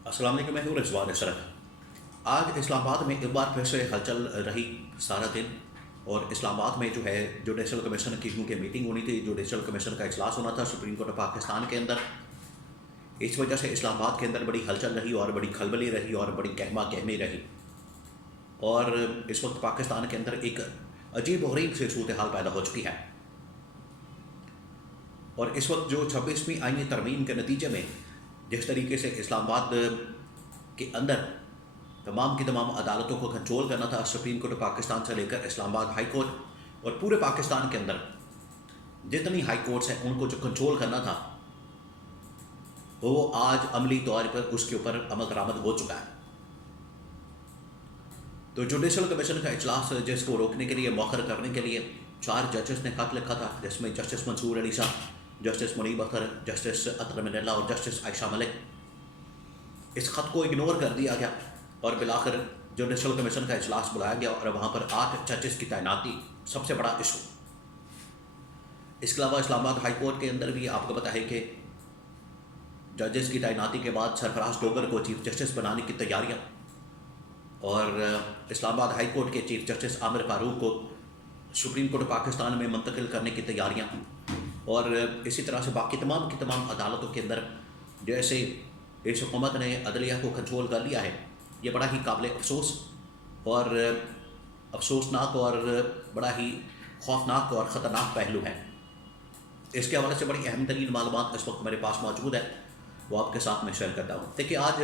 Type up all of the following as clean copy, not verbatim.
السلام علیکم، میں ہوں رضوان اشرف۔ آج اسلام آباد میں ایک بار پھر سے ہلچل رہی سارا دن، اور اسلام آباد میں جو ہے جوڈیشل کمیشن کی کیونکہ میٹنگ ہونی تھی، جوڈیشل کمیشن کا اجلاس ہونا تھا سپریم کورٹ آف پاکستان کے اندر۔ اس وجہ سے اسلام آباد کے اندر بڑی ہلچل رہی اور بڑی کھلبلی رہی اور بڑی کہما کہمی رہی، اور اس وقت پاکستان کے اندر ایک عجیب و غریب سی صورتحال پیدا ہو چکی ہے۔ اور اس وقت جو 26ویں آئینی ترمیم کے نتیجے میں جس طریقے سے اسلام آباد کے اندر تمام کی تمام عدالتوں کو کنٹرول کرنا تھا، سپریم کورٹ آف پاکستان سے لے کر اسلام آباد ہائی کورٹ اور پورے پاکستان کے اندر جتنی ہائی کورٹس ہیں ان کو جو کنٹرول کرنا تھا، وہ آج عملی طور پر اس کے اوپر عمل درآمد ہو چکا ہے۔ تو جوڈیشل کمیشن کا اجلاس جس کو روکنے کے لیے، مؤخر کرنے کے لیے 4 ججز نے خط لکھا تھا، جس میں جسٹس منصور علی صاحب، جسٹس منیب اختر، جسٹس اطہر من اللہ اور جسٹس عائشہ ملک۔ اس خط کو اگنور کر دیا گیا اور بالآخر جوڈیشل کمیشن کا اجلاس بلایا گیا، اور وہاں پر 8 ججز کی تعیناتی سب سے بڑا ایشو۔ اس کے علاوہ اسلام آباد ہائی کورٹ کے اندر بھی آپ کو پتہ ہے کہ ججز کی تعیناتی کے بعد سرفراز ڈوگر کو چیف جسٹس بنانے کی تیاریاں، اور اسلام آباد ہائی کورٹ کے چیف جسٹس عامر فاروق کو سپریم کورٹ پاکستان میں منتقل کرنے کی تیاریاں، اور اسی طرح سے باقی تمام کی تمام عدالتوں کے اندر جیسے اس حکومت نے عدلیہ کو کنٹرول کر لیا ہے۔ یہ بڑا ہی قابل افسوس اور افسوسناک اور بڑا ہی خوفناک اور خطرناک پہلو ہے۔ اس کے حوالے سے بڑی اہم ترین معلومات اس وقت میرے پاس موجود ہے، وہ آپ کے ساتھ میں شیئر کرتا ہوں۔ دیکھیے، آج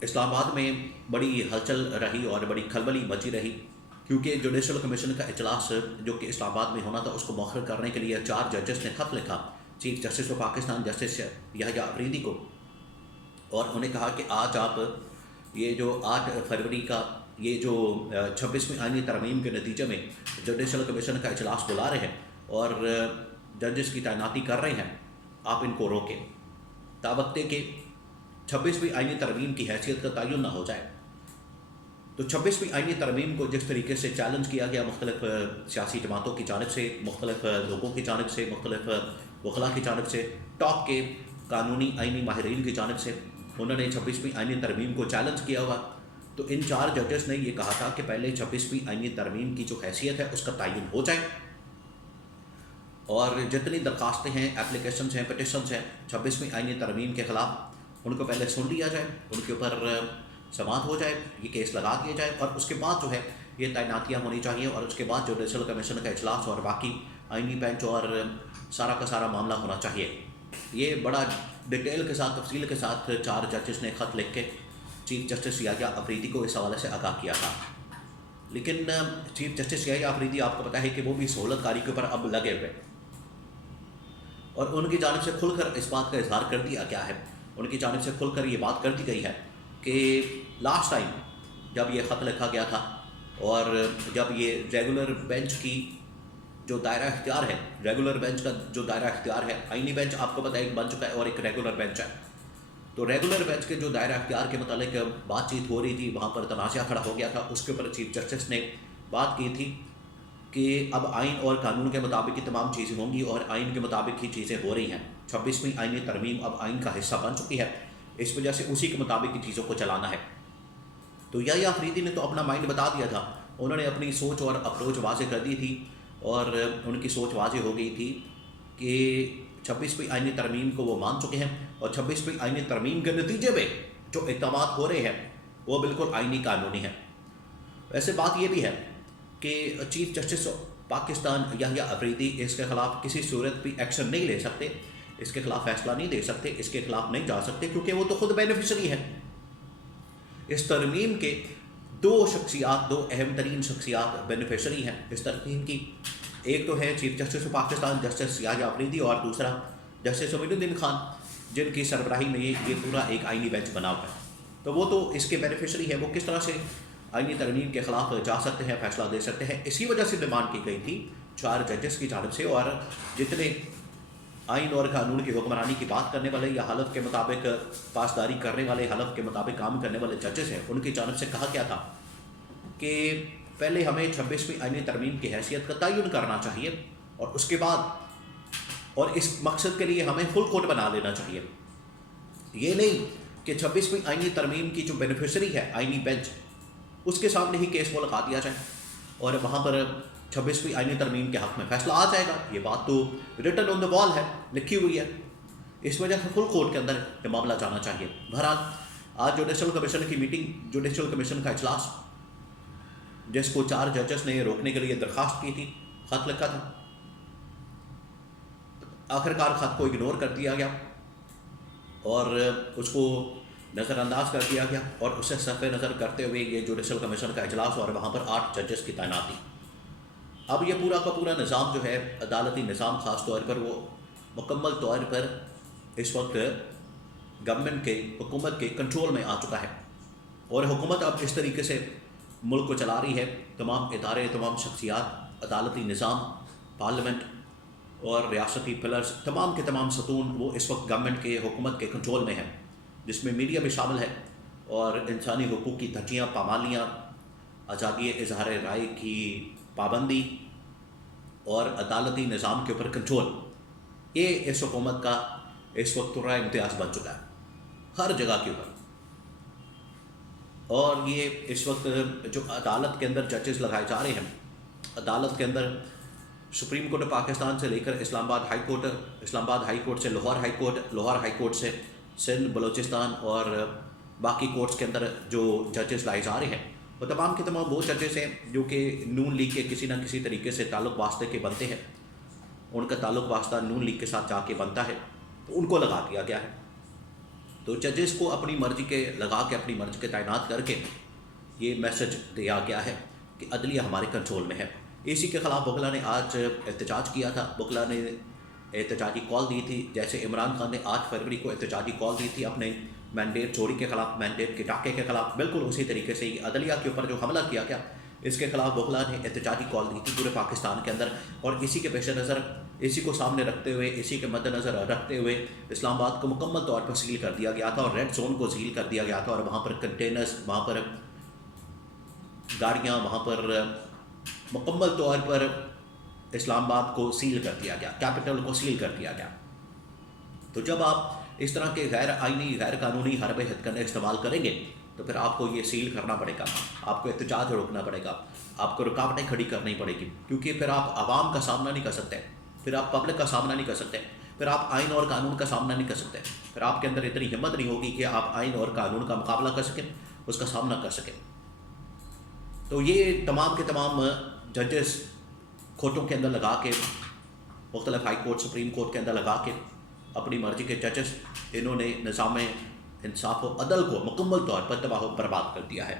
اسلام آباد میں بڑی ہلچل رہی اور بڑی کھلبلی مچی رہی، کیونکہ جوڈیشل کمیشن کا اجلاس جو کہ اسلام آباد میں ہونا تھا، اس کو مؤخر کرنے کے لیے 4 ججز نے خط لکھا chief justice of Pakistan justice Yahya Afridi کو، اور انہیں کہا کہ آج آپ یہ جو 8 فروری کا یہ جو 26ویں آئینی ترمیم کے نتیجے میں جوڈیشل کمیشن کا اجلاس بلا رہے ہیں اور ججز کی تعیناتی کر رہے ہیں، آپ ان کو روکیں تاوقتے کہ 26ویں آئینی ترمیم کی حیثیت کا تعین نہ ہو جائے۔ تو 26ویں آئینی ترمیم کو جس طریقے سے چیلنج کیا گیا مختلف سیاسی جماعتوں کی جانب سے، مختلف لوگوں کی جانب سے، مختلف وکلاء کی جانب سے، ٹاپ کے قانونی آئینی ماہرین کی جانب سے، انہوں نے 26ویں آئینی ترمیم کو چیلنج کیا ہوا، تو ان 4 ججز نے یہ کہا تھا کہ پہلے 26ویں آئینی ترمیم کی جو حیثیت ہے اس کا تعین ہو جائے، اور جتنی درخواستیں ہیں، اپلیکیشنز ہیں، پٹیشنز ہیں 26ویں آئینی ترمیم کے خلاف، ان کو پہلے سن لیا جائے، ان کے اوپر سماعت ہو جائے، یہ کیس لگا دیا جائے، اور اس کے بعد جو ہے یہ تعیناتیاں ہونی چاہیے، اور اس کے بعد جوڈیشل کمیشن کا اجلاس اور باقی آئینی بینچ اور سارا کا سارا معاملہ ہونا چاہیے۔ یہ بڑا ڈیٹیل کے ساتھ، تفصیل کے ساتھ 4 ججز نے خط لکھ کے چیف جسٹس یحییٰ افریدی کو اس حوالے سے آگاہ کیا تھا، لیکن چیف جسٹس یحییٰ افریدی آپ کو پتہ ہے کہ وہ بھی سہولت کاری کے اوپر اب لگے ہوئے، اور ان کی جانب سے کھل کر اس بات کا اظہار کر دیا گیا ہے، ان کی جانب سے کھل کر یہ بات کر دی گئی ہے کہ لاسٹ ٹائم جب یہ خط لکھا گیا تھا اور جب یہ ریگولر بینچ کی جو دائرہ اختیار ہے، ریگولر بینچ کا جو دائرہ اختیار ہے، آئینی بینچ آپ کو پتہ ہے ایک بن چکا ہے اور ایک ریگولر بینچ ہے، تو ریگولر بینچ کے جو دائرہ اختیار کے متعلق بات چیت ہو رہی تھی، وہاں پر تنازع کھڑا ہو گیا تھا، اس کے اوپر چیف جسٹس نے بات کی تھی کہ اب آئین اور قانون کے مطابق ہی تمام چیزیں ہوں گی، اور آئین کے مطابق ہی چیزیں ہو رہی ہیں۔ 26ویں آئینی ترمیم اب آئین کا حصہ بن چکی ہے، اس وجہ سے اسی کے مطابق ہی چیزوں کو چلانا ہے۔ تو یحییٰ افریدی نے تو اپنا مائنڈ بتا دیا تھا، انہوں نے اپنی سوچ اور اپروچ واضح کر دی تھی، اور ان کی سوچ واضح ہو گئی تھی کہ 26ویں آئینی ترمیم کو وہ مان چکے ہیں، اور 26ویں آئینی ترمیم کے نتیجے میں جو اقدامات ہو رہے ہیں وہ بالکل آئینی قانونی ہیں۔ ویسے بات یہ بھی ہے کہ چیف جسٹس پاکستان یحییٰ افریدی اس کے خلاف کسی صورت بھی ایکشن نہیں لے سکتے، اس کے خلاف فیصلہ نہیں دے سکتے، اس کے خلاف نہیں جا سکتے، کیونکہ وہ تو خود بینیفیشری ہیں۔ اس ترمیم کے 2 شخصیات، 2 اہم ترین شخصیات بینیفیشری ہیں اس ترمیم کی، ایک تو ہے chief justice Pakistan justice Yahya Afridi, اور دوسرا جسٹس امین الدین خان، جن کی سربراہی میں یہ پورا ایک آئینی بینچ بنا ہوا ہے، تو وہ تو اس کے بینیفیشری ہے، وہ کس طرح سے آئینی ترمیم کے خلاف جا سکتے ہیں، فیصلہ دے سکتے ہیں۔ اسی وجہ سے ڈیمانڈ کی گئی تھی 4 ججز کی جانب سے، اور جتنے آئین اور قانون کی حکمرانی کی بات کرنے والے یا حلف کے مطابق پاسداری کرنے والے، حلف کے مطابق کام کرنے والے ججز ہیں، ان کی جانب سے کہا گیا تھا کہ پہلے ہمیں 26ویں آئینی ترمیم کی حیثیت کا تعین کرنا چاہیے، اور اس کے بعد اور اس مقصد کے لیے ہمیں فل کورٹ بنا لینا چاہیے۔ یہ نہیں کہ 26ویں آئینی ترمیم کی جو بینیفیشری ہے آئینی بینچ اس کے سامنے ہی کیس کو لگا دیا جائے اور وہاں پر 26ویں آئینی ترمیم کے حق میں فیصلہ آ جائے گا. یہ بات تو ریٹن آن دا وال ہے, لکھی ہوئی ہے. اس وجہ سے فل کورٹ کے اندر یہ معاملہ جانا چاہیے. بہرحال آج جوڈیشل کمیشن کی میٹنگ, جوڈیشل کمیشن کا اجلاس جس کو 4 ججز نے روکنے کے لیے درخواست کی تھی, خط لکھا تھا, آخرکار خط کو اگنور کر دیا گیا اور اس کو نظر انداز کر دیا گیا اور اسے صرف نظر کرتے ہوئے یہ جوڈیشل کمیشن کا اجلاس اور وہاں پر 8 ججز کی تعیناتی. اب یہ پورا کا پورا نظام جو ہے عدالتی نظام خاص طور پر وہ مکمل طور پر اس وقت گورنمنٹ کے, حکومت کے کنٹرول میں آ چکا ہے اور حکومت اب اس طریقے سے ملک کو چلا رہی ہے. تمام ادارے, تمام شخصیات, عدالتی نظام, پارلیمنٹ اور ریاستی پلرز, تمام کے تمام ستون وہ اس وقت گورنمنٹ کے, حکومت کے کنٹرول میں ہیں, جس میں میڈیا بھی شامل ہے اور انسانی حقوق کی دھجیاں, پامالیاں, آزادی اظہار رائے کی پابندی اور عدالتی نظام کے اوپر کنٹرول, یہ اس حکومت کا اس وقت پورا امتیاز بن چکا ہے ہر جگہ کے اوپر. اور یہ اس وقت جو عدالت کے اندر ججز لگائے جا رہے ہیں, عدالت کے اندر سپریم کورٹ پاکستان سے لے کر اسلام آباد ہائی کورٹ, اسلام آباد ہائی کورٹ سے Lahore high court, Lahore high court سے سندھ, بلوچستان اور باقی کورٹس کے اندر جو ججز لائے جا رہے ہیں وہ تمام کے تمام وہ ججز ہیں جو کہ نون لیگ کے کسی نہ کسی طریقے سے تعلق واسطے کے بنتے ہیں. ان کا تعلق واسطہ نون لیگ کے ساتھ جا کے بنتا ہے تو ان کو لگا دیا گیا ہے. تو ججز کو اپنی مرضی کے لگا کے, اپنی مرضی کے تعینات کر کے یہ میسج دیا گیا ہے کہ عدلیہ ہمارے کنٹرول میں ہے. اسی کے خلاف بغلا نے آج احتجاج کیا تھا. بغلا نے احتجاجی کال دی تھی, جیسے عمران خان نے 8 فروری کو احتجاجی کال دی تھی اپنے مینڈیٹ چوری کے خلاف, مینڈیٹ کے ڈاکے کے خلاف. بالکل اسی طریقے سے یہ عدلیہ کے اوپر جو حملہ کیا گیا اس کے خلاف بغلا نے احتجاجی کال دی تھی پورے پاکستان کے اندر. اور اسی کے پیش نظر, اسی کو سامنے رکھتے ہوئے, اسی کے مد نظر رکھتے ہوئے اسلام آباد کو مکمل طور پر سیل کر دیا گیا تھا اور ریڈ زون کو سیل کر دیا گیا تھا اور وہاں پر کنٹینرز, وہاں پر گاڑیاں, وہاں پر مکمل طور پر اسلام آباد کو سیل کر دیا گیا, کیپٹل کو سیل کر دیا گیا. تو جب آپ اس طرح کے غیر آئینی, غیر قانونی حرب ہتھکریں استعمال کریں گے تو پھر آپ کو یہ سیل کرنا پڑے گا, آپ کو احتجاج روکنا پڑے گا, آپ کو رکاوٹیں کھڑی کرنی پڑے گی, کیونکہ پھر آپ عوام کا سامنا نہیں کر سکتے, پھر آپ پبلک کا سامنا نہیں کر سکتے, پھر آپ آئین اور قانون کا سامنا نہیں کر سکتے, پھر آپ کے اندر اتنی ہمت نہیں ہوگی کہ آپ آئین اور قانون کا مقابلہ کر سکیں, اس کا سامنا کر سکیں. تو یہ تمام کے تمام ججز کورٹوں کے اندر لگا کے, مختلف ہائی کورٹ, سپریم کورٹ کے اندر لگا کے اپنی مرضی کے ججز, انہوں نے نظام انصاف و عدل کو مکمل طور پر تباہ و برباد کر دیا ہے.